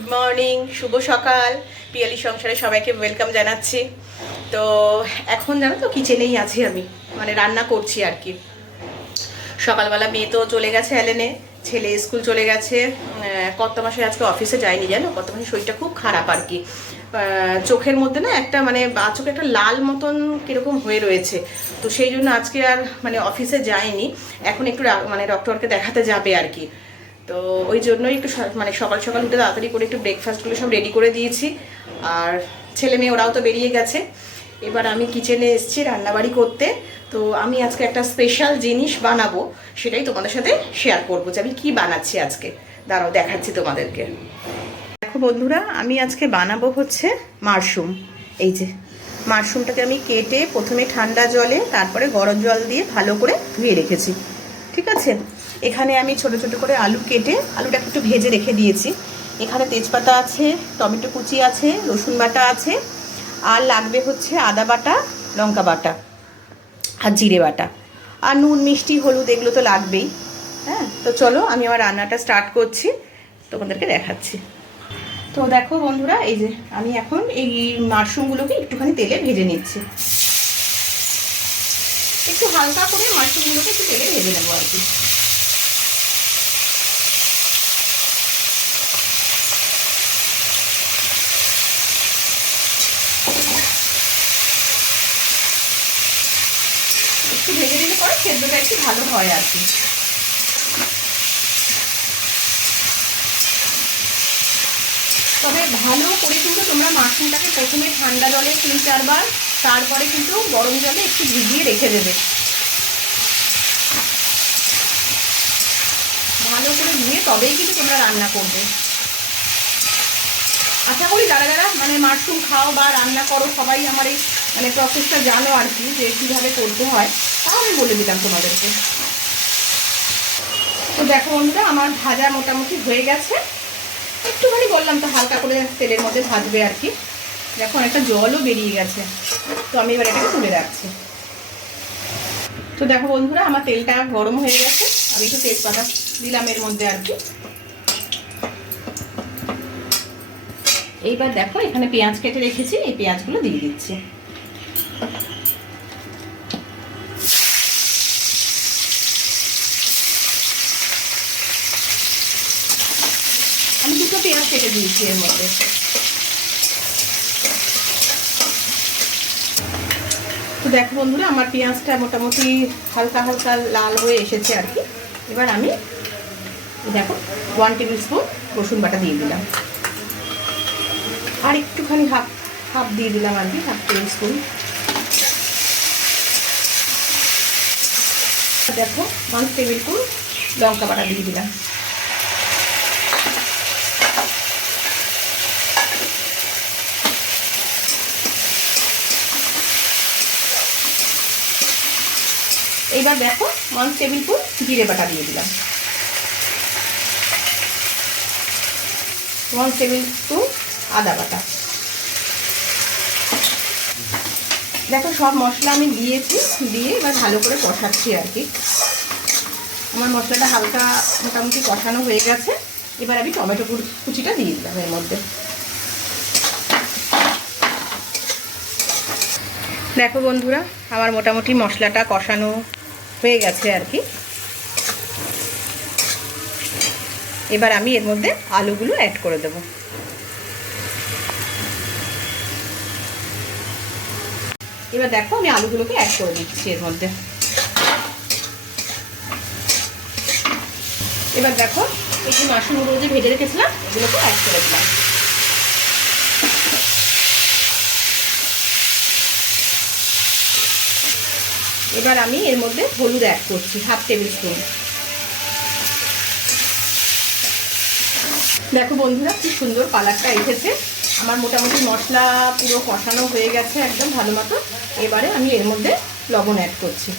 Good morning, শুভ সকাল। পিয়ালি সংসারে সবাইকে ওয়েলকাম জানাচ্ছি। তো এখন জানো তো কিচেনেই আছি আমি, মানে রান্না করছি আর কি। সকালবেলা মেয়ে তো চলে গেছে এলেনে, ছেলে স্কুল চলে গেছে। কত মাসে আজকে অফিসে যায়নি জানো, কত মাসে শরীরটা খুব খারাপ আর কি। চোখের মধ্যে না একটা মানে চোখে একটা লাল মতন কিরকম হয়ে রয়েছে। তো সেই জন্য আজকে আর মানে অফিসে যায়নি। এখন একটু মানে ডক্টরকে দেখাতে যাবে আর কি। তো ওই জন্যই একটু মানে সকাল সকাল উঠে তাড়াতাড়ি করে একটু ব্রেকফাস্টগুলো সব রেডি করে দিয়েছি। আর ছেলে মেয়ে ওরাও তো বেরিয়ে গেছে। এবার আমি কিচেনে এসেছি রান্নাবাড়ি করতে। তো আমি আজকে একটা স্পেশাল জিনিস বানাবো, সেটাই তোমাদের সাথে শেয়ার করবো যে আমি কি বানাচ্ছি আজকে। দাঁড়াও দেখাচ্ছি তোমাদেরকে। দেখো বন্ধুরা, আমি আজকে বানাবো হচ্ছে মাশরুম। এই যে মাশরুমটাকে আমি কেটে প্রথমে ঠান্ডা জলে, তারপরে গরম জল দিয়ে ভালো করে ধুয়ে রেখেছি। ঠিক আছে, এখানে আমি ছোট ছোট করে আলু কেটে আলুটাকে একটু ভেজে রেখে দিয়েছি। এখানে তেজপাতা আছে, টমেটো কুচি আছে, রসুন বাটা আছে, আর লাগবে হচ্ছে আদা বাটা, লঙ্কা বাটা আর জিরে বাটা, আর নুন মিষ্টি হলুদ এগুলো তো লাগবেই। হ্যাঁ, তো চলো আমি আমার রান্নাটা স্টার্ট করছি, তোমাদেরকে দেখাচ্ছি। তো দেখো বন্ধুরা, এই যে আমি এখন এই মাশরুমগুলোকে একটুখানি তেলে ভেজে নিচ্ছি। একটু হালকা করে মাশরুমগুলোকে একটু তেলে ভেজে নেবো আর কি। একটু ভেজে দিলে পরে সেদ্ধটা একটু ভালো হয় আর কি। তবে ভালো করে কিন্তু তোমরা মাশরুমটাকে প্রথমে ঠান্ডা জলে 3-4 বার, তারপরে কিন্তু গরম জলে একটু ভিজিয়ে রেখে দেবে। ভালো করে ধুয়ে তবেই কিন্তু তোমরা রান্না করবে। আশা করি যারা যারা মানে মাশরুম খাও বা রান্না করো সবাই আমার এই মানে প্রসেসটা জানো আর কি, যে কীভাবে করতে হয়। তাও আমি বলে দিলাম তোমাদেরকে। তো দেখো বন্ধুরা, আমার ভাজা মোটামুটি হয়ে গেছে। একটুখানি বললাম তো হালকা করে তেলের মধ্যে ভাজবে আর কি। দেখো অনেকটা জলও বেরিয়ে গেছে। তো আমি এবার এটাকে তুলে রাখছি। তো দেখো বন্ধুরা, আমার তেলটা গরম হয়ে গেছে। আমি একটু তেজপাতা দিলাম এর মধ্যে আর কি। এইবার দেখো এখানে পেঁয়াজ কেটে রেখেছি, এই পেঁয়াজগুলো দিয়ে দিচ্ছি। আমি দুটো পেঁয়াজ কেটে দিয়েছি এর মধ্যে। তো দেখো বন্ধুরা, আমার পেঁয়াজটা মোটামুটি হালকা হালকা লাল হয়ে এসেছে আর কি। এবার আমি দেখো 1 টেবিল স্পুন রসুন বাটা দিয়ে দিলাম, আর একটুখানি হাফ দিয়ে দিলাম আর কি, 1/2 টেবিল স্পুন। দেখো 1 টেবিল স্পুন লঙ্কা বাটা দিয়ে দিলাম। এইবার দেখো 1 টেবিল স্পুন জিরে বাটা দিয়ে দিলাম, 1 টেবিল স্পুন আদা বাটা। দেখো সব মশলা আমি দিয়েছি, দিয়ে এবার ভালো করে কষাচ্ছি আর কি। আমার মশলাটা হালকা মোটামুটি কষানো হয়ে গেছে। এবার আমি টমেটো কুচিটা দিয়ে দিলাম এর মধ্যে। দেখো বন্ধুরা, আমার মোটামুটি মশলাটা কষানো হয়ে গেছে আর কি। এবার আমি এর মধ্যে আলুগুলো অ্যাড করে দেব। এবার দেখো আমি আলুগুলোকে অ্যাড করে দিচ্ছি এর মধ্যে। এবার দেখো এই যে মাশরুমগুলো যে ভেজে রেখেছিলাম এগুলোকে অ্যাড করে দিলাম। এবার আমি এর মধ্যে হলুদ অ্যাড করছি 1/2 টেবিল স্পুন। দেখো বন্ধুরা, কি সুন্দর কালারটা এসেছে। আমার মোটামুটি মশলা পুরো কষানো হয়ে গেছে একদম ভালো মতো। এবারে আমি এর মধ্যে লবণ অ্যাড করছি।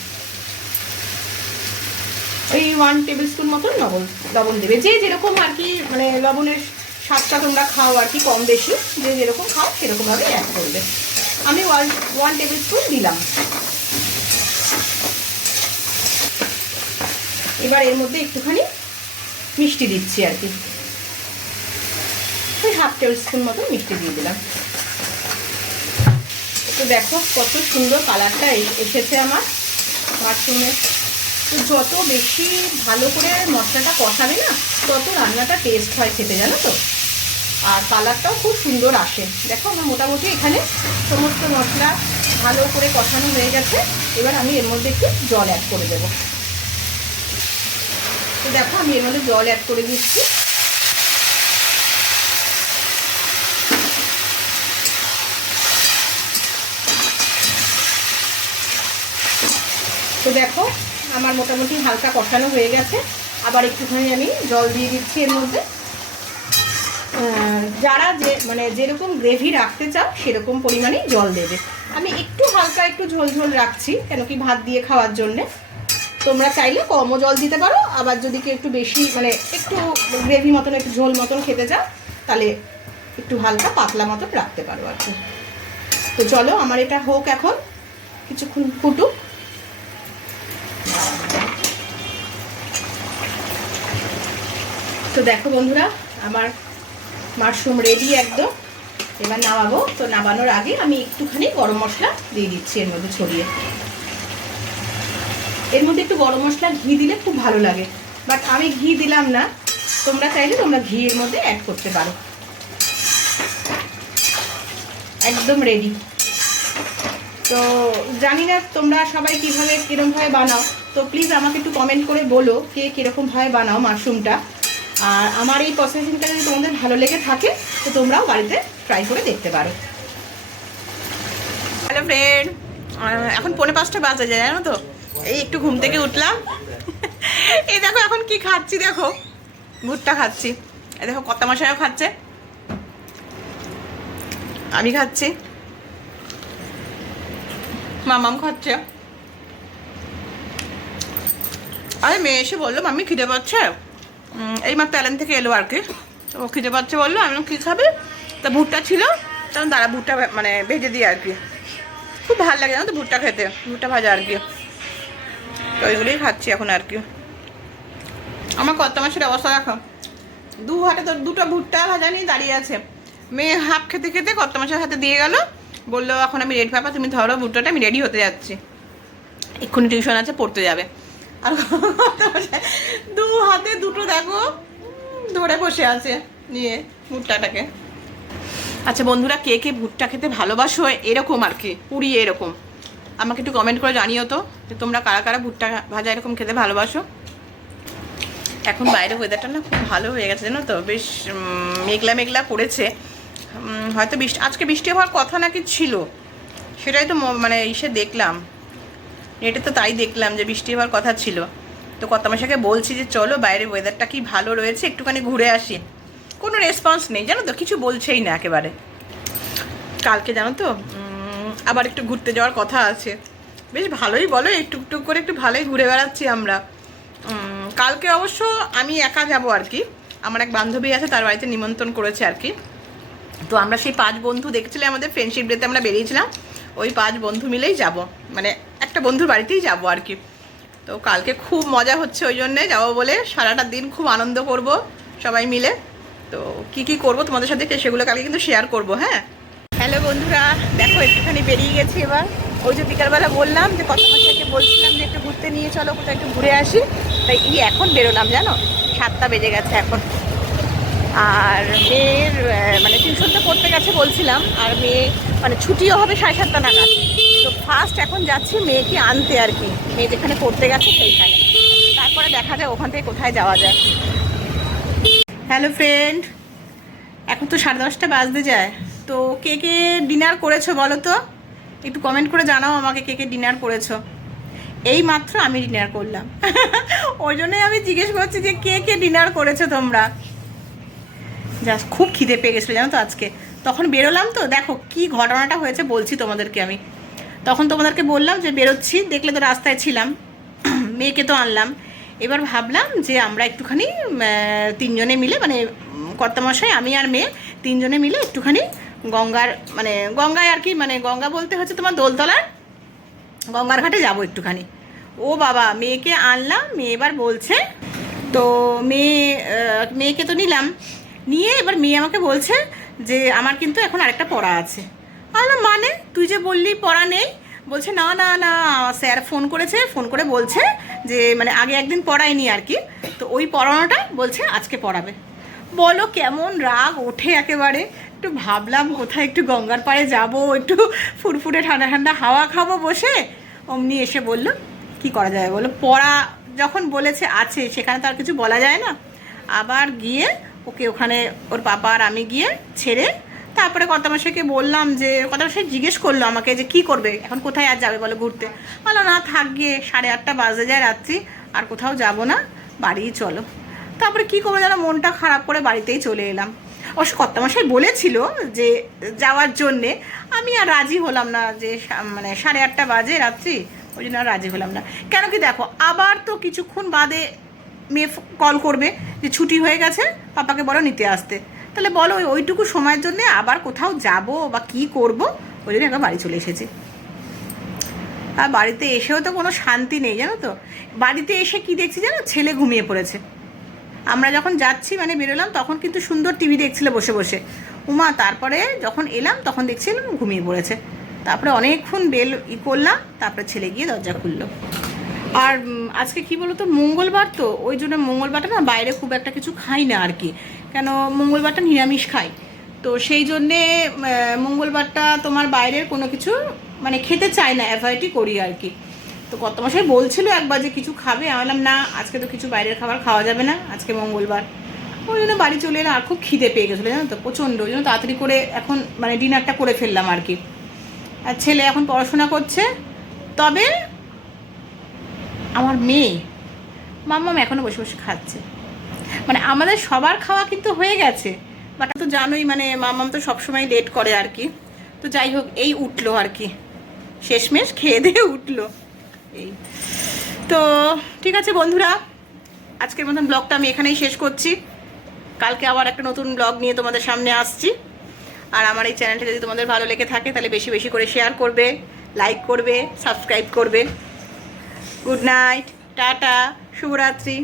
ওই 1 টেবিল স্পুন মতন লবণ দেবে, যে যেরকম আর কি মানে লবণের স্বাদটা তোমরা খাও আর কি, কম বেশি যে যেরকম খাও সেরকমভাবে অ্যাড করবে। আমি 1 টেবিল স্পুন দিলাম। এবার এর মধ্যে একটুখানি মিষ্টি দিচ্ছি আর কি, হাফ টেবিল স্পুন মতো মিষ্টি দিয়ে দিলাম। তো দেখো কত সুন্দর কালারটা এসেছে আমার মাশরুমের। তো যত বেশি ভালো করে মশলাটা কষাবে না, তত রান্নাটা টেস্ট হয় খেতে, জানো তো। আর কালারটাও খুব সুন্দর আসে। দেখো আমার মোটামুটি এখানে সমস্ত মশলা ভালো করে কষানো হয়ে গেছে। এবার আমি এর মধ্যে একটু জল অ্যাড করে দেবো। তো দেখো আমি এর মধ্যে জল অ্যাড করে দিচ্ছি। তো দেখো আমার মোটামুটি হালকা কষানো হয়ে গেছে। আবার একটুখানি আমি জল দিয়ে দিচ্ছি এর মধ্যে। যারা যেরকম গ্রেভি রাখতে চাও সেরকম পরিমাণেই জল দেবে। আমি একটু হালকা একটু ঝোল ঝোল রাখছি, কেন কি ভাত দিয়ে খাওয়ার জন্যে। তোমরা চাইলে কমও জল দিতে পারো, আবার যদি কেউ একটু বেশি একটু গ্রেভি মতন একটু ঝোল মতন খেতে চাও তাহলে একটু হালকা পাতলা মতন রাখতে পারো আর কি। তো চলো আমার এটা হোক, এখন কিছুক্ষণ ফুটুক। তো দেখো বন্ধুরা আমার মাশরুম রেডি একদম। এবার নামাবো। তো নামানোর আগে আমি একটুখানি গরম মশলা দিয়ে দিচ্ছি এর মধ্যে ছড়িয়ে। এর মধ্যে একটু গরম মশলা ঘি দিলে খুব ভালো লাগে, বাট আমি ঘি দিলাম না। তোমরা চাইলে তোমরা ঘি এর মধ্যে অ্যাড করতে পারো। একদম রেডি। তো জানি না তোমরা সবাই কীভাবে কীরকমভাবে বানাও, তো প্লিজ আমাকে একটু কমেন্ট করে বলো কে কীরকমভাবে বানাও মাশরুমটা। আর আমার এই প্রসেসিংটা যদি তোমাদের ভালো লেগে থাকে তো তোমরাও বাড়িতে ট্রাই করে দেখতে পারো। হ্যালো ফ্রেন্ড, এখন 4:45 বাজে যায়, জানো তো। এই একটু ঘুম থেকে উঠলাম। এই দেখো এখন কি খাচ্ছি, দেখো ভুট্টা খাচ্ছি। এই দেখো কর্তা মশাইও খাচ্ছে, আমি খাচ্ছি, মামাম খাচ্ছে। আরে মেয়ে এসে বললো মাম্মি খিদে পাচ্ছে, এই মাত্র প্যালেন থেকে এলো আর কি। তো খিদে পাচ্ছে বললো। আমি কী খাবে, তা ভুট্টা ছিল, তখন দাঁড়া ভুট্টা ভেজে দিই আর কি। খুব ভালো লাগে জানো তো ভুট্টা খেতে, ভুট্টা ভাজা আর কি। তো ওইগুলোই খাচ্ছি এখন আর কি। আমার কর্তা মাসের অবস্থা দেখো, দু হাতে তো দুটো ভুট্টা ভাজা নিয়ে দাঁড়িয়ে আছে। মেয়ে হাফ খেতে খেতে কর্তা মাসের হাতে দিয়ে গেল, বললো এখন আমি রেডি, পাপা তুমি ধরো ভুট্টাটা, আমি রেডি হতে যাচ্ছি, এক্ষুনি টিউশন আছে, পড়তে যাবে। আর কর্তা মশাই দু হাতে দুটো দেখো ধরে বসে আছে নিয়ে ভুট্টাটাকে। আচ্ছা বন্ধুরা, কে কে ভুট্টা খেতে ভালোবাসো এরকম আর কি, পুড়িয়ে এরকম, আমাকে একটু কমেন্ট করে জানিও তো যে তোমরা কারা কারা ভুট্টা ভাজা এরকম খেতে ভালোবাসো। এখন বাইরে ওয়েদারটা না খুব ভালো হয়ে গেছে জানো তো, বেশ মেঘলা মেঘলা করেছে। হয়তো আজকে বৃষ্টি হওয়ার কথা নাকি ছিল, সেটাই তো ইসে দেখলাম, নেটে তো তাই দেখলাম যে বৃষ্টি হওয়ার কথা ছিল। তো কর্তামশাইকে বলছি যে চলো বাইরের ওয়েদারটা কি ভালো রয়েছে, একটুখানি ঘুরে আসি। কোনো রেসপন্স নেই জানো তো, কিছু বলছেই না একেবারে। কালকে জানো তো আবার একটু ঘুরতে যাওয়ার কথা আছে। বেশ ভালোই বলো, একটু একটু করে একটু ভালোই ঘুরে বেড়াচ্ছি আমরা। কালকে অবশ্য আমি একা যাব আর কি, আমার এক বান্ধবী আছে, তার বাড়িতে নিমন্ত্রণ করেছে আর কি। তো আমরা সেই 5 বন্ধু দেখছিলাম, আমাদের ফ্রেন্ডশিপ ডেতে আমরা বেরিয়েছিলাম, ওই 5 বন্ধু মিলেই যাব, একটা বন্ধুর বাড়িতেই যাব আর কি। তো কালকে খুব মজা হচ্ছে, ওই জন্যে যাবো বলে সারাটা দিন খুব আনন্দ করব সবাই মিলে। তো কি কি করব তোমাদের সাথে সেগুলো কালকে কিন্তু শেয়ার করব। হ্যাঁ হ্যালো বন্ধুরা, দেখো একটুখানি বেরিয়ে গেছি এবার। ওই যে বিকালবেলা বললাম যে কর্তামশাইকে বলছিলাম যে একটু ঘুরতে নিয়ে চলো, কোথাও একটু ঘুরে আসি, তাই এখন বেরোলাম জানো, 7টা বেজে গেছে এখন। আর মেয়ের টিউশন তো পড়তে গেছে বলছিলাম, আর মেয়ে ছুটিও হবে 7:30 নাগাদ। তো ফার্স্ট এখন যাচ্ছি মেয়েকে আনতে আর কি, মেয়ে যেখানে পড়তে গেছে সেইখানে, তারপরে দেখা যায় ওখান থেকে কোথায় যাওয়া যায়। হ্যালো ফ্রেন্ড, এখন তো 10:30 বাজতে যায়। তো কে কে ডিনার করেছো বলো তো, একটু কমেন্ট করে জানাও আমাকে কে কে ডিনার করেছো। এই মাত্র আমি ডিনার করলাম, ওই জন্যই আমি জিজ্ঞেস করছি যে কে কে ডিনার করেছো তোমরা। জাস্ট খুব খিদে পেয়ে গেছিলো জানো তো আজকে, তখন বেরোলাম। তো দেখো কি ঘটনাটা হয়েছে বলছি তোমাদেরকে। আমি তখন তোমাদেরকে বললাম যে বেরোচ্ছি, দেখলে তো রাস্তায় ছিলাম, মেয়েকে তো আনলাম। এবার ভাবলাম যে আমরা একটুখানি 3 জনে মিলে, কর্তামশাই, আমি আর মেয়ে 3 জনে মিলে একটুখানি গঙ্গায় আর কি, গঙ্গা বলতে হচ্ছে তোমার দোলতলার গঙ্গার ঘাটে যাবো একটুখানি। ও বাবা, মেয়েকে আনলাম, মেয়ে এবার বলছে, তো মেয়েকে তো নিলাম, নিয়ে এবার মেয়ে আমাকে বলছে যে আমার কিন্তু এখন আরেকটা পড়া আছে। বললাম মানে তুই যে বললি পড়া নেই, বলছে না না না স্যার ফোন করেছে, ফোন করে বলছে যে মানে আগে একদিন পড়ায়নি আর কি, তো ওই পড়ানোটা বলছে আজকে পড়াবে। বলো কেমন রাগ ওঠে একেবারে। একটু ভাবলাম কোথায় একটু গঙ্গার পাড়ে যাব, একটু ফুরফুরে ঠান্ডা ঠান্ডা হাওয়া খাবো বসে, অমনি এসে বলল কি করা যায় বলো, পড়া যখন বলেছে আছে সেখানে তো আর কিছু বলা যায় না। আবার গিয়ে ওকে ওখানে ওর পাপা আর আমি গিয়ে ছেড়ে তারপরে কর্তামশাইকে বললাম যে কর্তামশাই জিজ্ঞেস করলো আমাকে যে কি করবে এখন, কোথায় আর যাবে বলো ঘুরতে। বলো না থাক গিয়ে 8:30 বাজে যায় রাত্রি, আর কোথাও যাব না, বাড়িই চলো। তারপরে কী করবো যেন মনটা খারাপ করে বাড়িতেই চলে এলাম। অবশ্য কর্তামশাই বলেছিল যে যাওয়ার জন্যে, আমি আর রাজি হলাম না, যে মানে 8:30 বাজে রাত্রি, ওই জন্য আর রাজি হলাম না। কেন কি দেখো আবার তো কিছুক্ষণ বাদে মেয়ে কল করবে যে ছুটি হয়ে গেছে, পাপাকে বলো নিতে আসতে, তাহলে বলো ওইটুকু সময়ের জন্যে আবার কোথাও যাব বা কী করব, ওই জন্য একবার বাড়ি চলে এসেছি। আর বাড়িতে এসেও তো কোনো শান্তি নেই জানো তো। বাড়িতে এসে কি দেখছি জানো, ছেলে ঘুমিয়ে পড়েছে। আমরা যখন যাচ্ছি মানে বেরোলাম তখন কিন্তু সুন্দর টিভি দেখছিল বসে বসে, উমা তারপরে যখন এলাম তখন দেখছিলাম ঘুমিয়ে পড়েছে। তারপরে অনেকক্ষণ বেল করলাম, তারপরে ছেলে গিয়ে দরজা খুললো। আর আজকে কি বলো তো মঙ্গলবার, তো ওই জন্য মঙ্গলবারটা না বাইরে খুব একটা কিছু খাই না আর কি, কেন মঙ্গলবারটা নিরামিষ খাই, তো সেই জন্যে মঙ্গলবারটা তোমার বাইরের কোনো কিছু মানে খেতে চাই না, অ্যাভয়েডই করি আর কি। তো কর্তামশাই বলছিল একবার যে কিছু খাবে, আমি বললাম না আজকে তো কিছু বাইরের খাবার খাওয়া যাবে না, আজকে মঙ্গলবার। ওই জন্য বাড়ি চলে এলাম, আর খুব খিদে পেয়ে গেছিলো জানো তো প্রচণ্ড, ওই জন্য তাড়াতাড়ি করে এখন মানে ডিনারটা করে ফেললাম আর কি। আর ছেলে এখন পড়াশোনা করছে, তবে আমার মেয়ে মাম্মাম এখনও বসে বসে খাচ্ছে। মানে আমাদের সবার খাওয়া কিন্তু হয়ে গেছে, বাট তো জানোই মানে মাম্মাম তো সবসময় লেট করে আর কি। তো যাই হোক এই উঠলো আর কি, শেষমেশ খেয়ে দিয়ে উঠলো এই। তো ঠিক আছে বন্ধুরা, আজকের মতন ব্লগটা আমি এখানেই শেষ করছি। কালকে আবার একটা নতুন ব্লগ নিয়ে তোমাদের সামনে আসছি। আর আমার এই চ্যানেলটা যদি তোমাদের ভালো লেগে থাকে তাহলে বেশি বেশি করে শেয়ার করবে, লাইক করবে, সাবস্ক্রাইব করবে। গুড নাইট, টাটা, শুভরাত্রি।